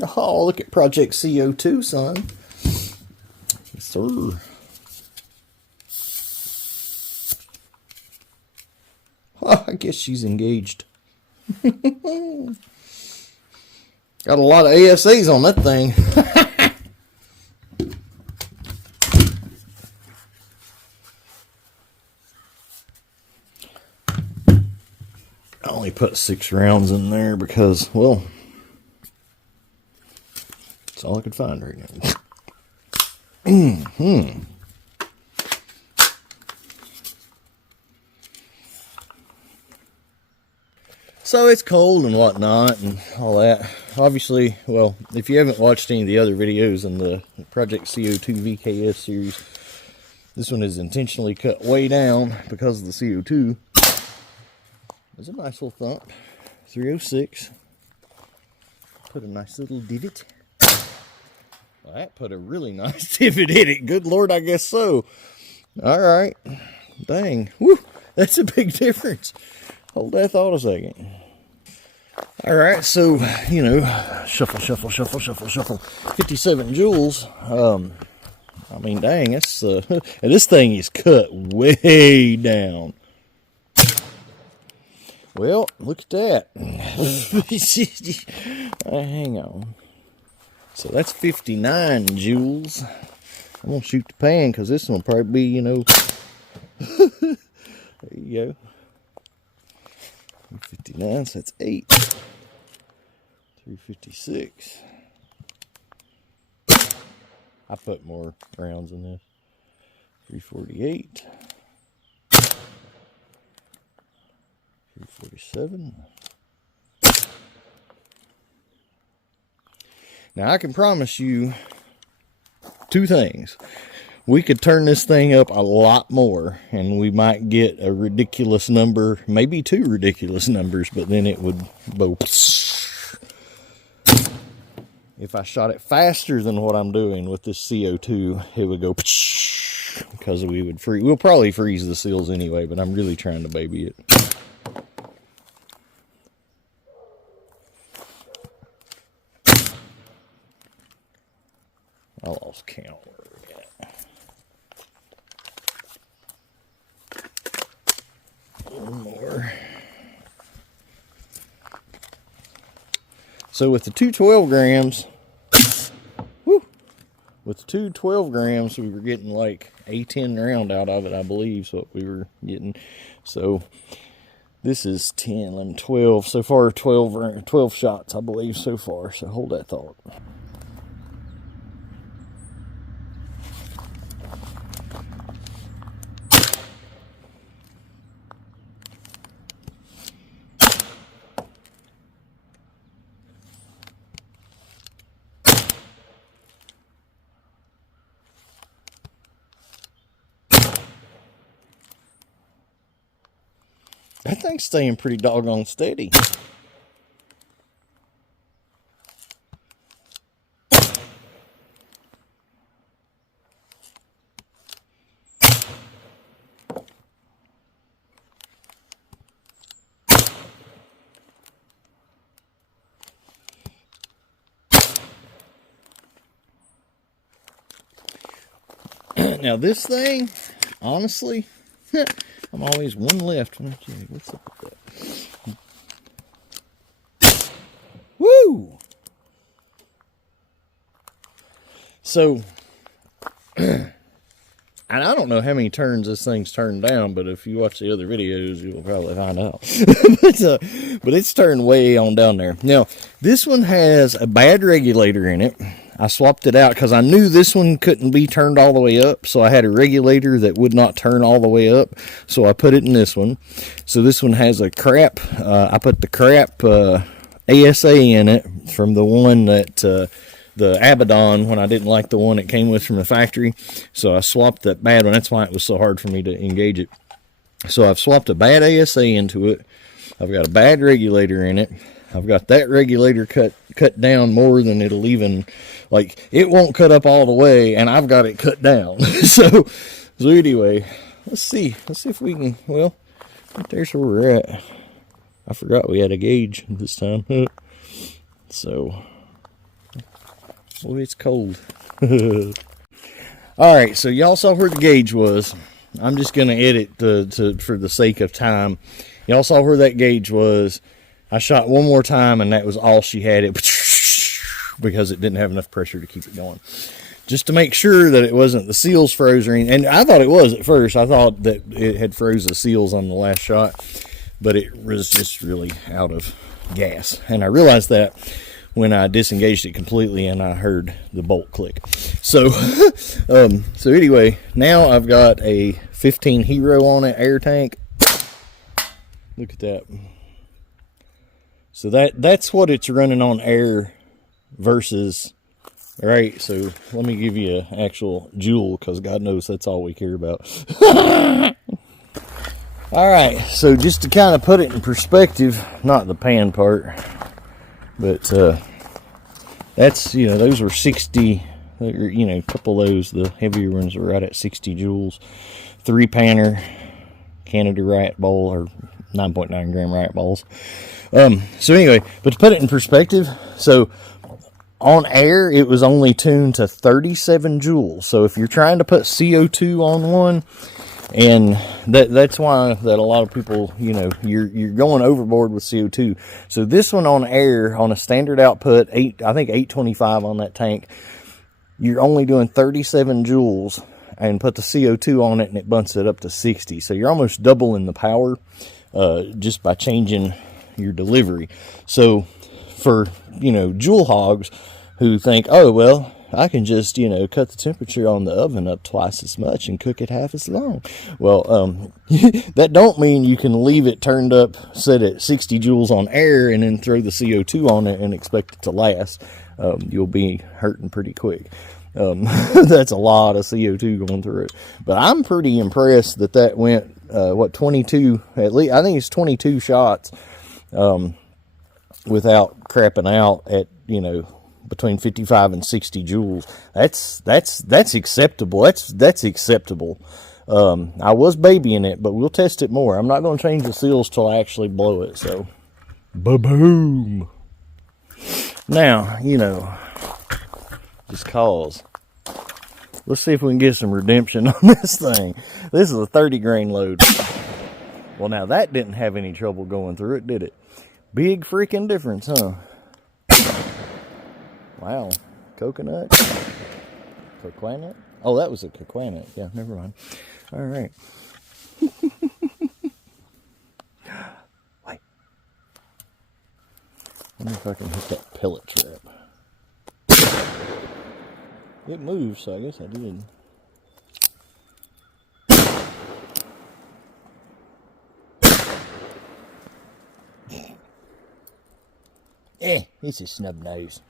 Oh, look at Project CO2, son. Yes, sir. Oh, I guess she's engaged. Got a lot of ASAs on that thing. I only put 6 rounds in there because, well, it's all I could find right now. So it's cold and whatnot and all that. Obviously, well, if you haven't watched any of the other videos in the Project CO2 VKS series, this one is intentionally cut way down because of the CO2. There's a nice little thump. 306. Put a nice little divot. Well, that put a really nice divot in it. Good Lord, I guess so. All right. Dang. Woo. That's a big difference. Hold that thought a second. All right, so, you know, shuffle, shuffle, shuffle, shuffle, shuffle. 57 joules. I mean, dang, that's, and this thing is cut way down. Well, look at that. Hang on. So that's 59 joules. I'm going to shoot the pan because this one will probably be, you know. There you go. 59, so that's 8. 356. I put more rounds in this. 348. 347. Now I can promise you 2 things. We could turn this thing up a lot more and we might get a ridiculous number, maybe 2 ridiculous numbers, but then it would go. If I shot it faster than what I'm doing with this CO2, it would go because we would freeze. We'll probably freeze the seals anyway, but I'm really trying to baby it. I lost count where we're at. One more. So with the 2 12 grams, whoo, with 2 12 grams, we were getting like a 10 round out of it, I believe, is what we were getting. So this is 10, 11, 12. So far, 12 shots, I believe, so far. So hold that thought. That thing's staying pretty doggone steady. Now this thing, honestly, I'm always one left. What's up with that? Woo! So, and I don't know how many turns this thing's turned down, but if you watch the other videos, you'll probably find out. but it's turned way on down there. Now, this one has a bad regulator in it. I swapped it out because I knew this one couldn't be turned all the way up, so I had a regulator that would not turn all the way up, so I put it in this one. So this one has a crap, I put the crap ASA in it from the one that, the Abaddon, when I didn't like the one that came with from the factory, so I swapped that bad one. That's why it was so hard for me to engage it. So I've swapped a bad ASA into it. I've got a bad regulator in it. I've got that regulator cut down more than it'll even, like, it won't cut up all the way, and I've got it cut down. so anyway, let's see if we can, well, there's where we're at. I forgot we had a gauge this time. So, Oh, it's cold. All right, so y'all saw where the gauge was. I'm just going to edit for the sake of time. Y'all saw where that gauge was. I shot one more time, and that was all she had it because it didn't have enough pressure to keep it going. Just to make sure that it wasn't the seals froze or anything. And I thought it was at first. I thought that it had froze the seals on the last shot, but it was just really out of gas. And I realized that when I disengaged it completely and I heard the bolt click. So, so anyway, now I've got a 15 Hero on it, air tank. Look at that. So that's what it's running on air versus, all right, so let me give you an actual joule, because God knows that's all we care about. All right, so just to kind of put it in perspective, not the pan part, but that's, you know, those were 60, you know, a couple of those, the heavier ones are right at 60 joules. 3-panner Canada riot bowl, or 9.9 gram riot balls. So anyway, but to put it in perspective, so on air, it was only tuned to 37 joules. So if you're trying to put CO2 on one, and that's why that a lot of people, you know, you're going overboard with CO2. So this one on air, on a standard output, I think 825 on that tank, you're only doing 37 joules, and put the CO2 on it, and it bumps it up to 60. So you're almost doubling the power just by changing your delivery. So for, you know, joule hogs who think, oh, well, I can just, you know, cut the temperature on the oven up twice as much and cook it half as long. Well, that don't mean you can leave it turned up, set at 60 joules on air, and then throw the CO2 on it and expect it to last. You'll be hurting pretty quick. That's a lot of CO2 going through it. But I'm pretty impressed that went, 22, at least, I think it's 22 shots, without crapping out at, you know, between 55 and 60 joules. That's acceptable. That's acceptable. I was babying it, but we'll test it more. I'm not going to change the seals till I actually blow it. So, ba-boom. Now, you know, just cause. Let's see if we can get some redemption on this thing. This is a 30 grain load. Well, now that didn't have any trouble going through it, did it? Big freaking difference, huh? Wow. Coconut? Coquanut? Oh, that was a coquanut. Yeah, never mind. All right. Wait. Wonder if I can hit that pellet trap. It moved, so I guess I did. It's a snub nose.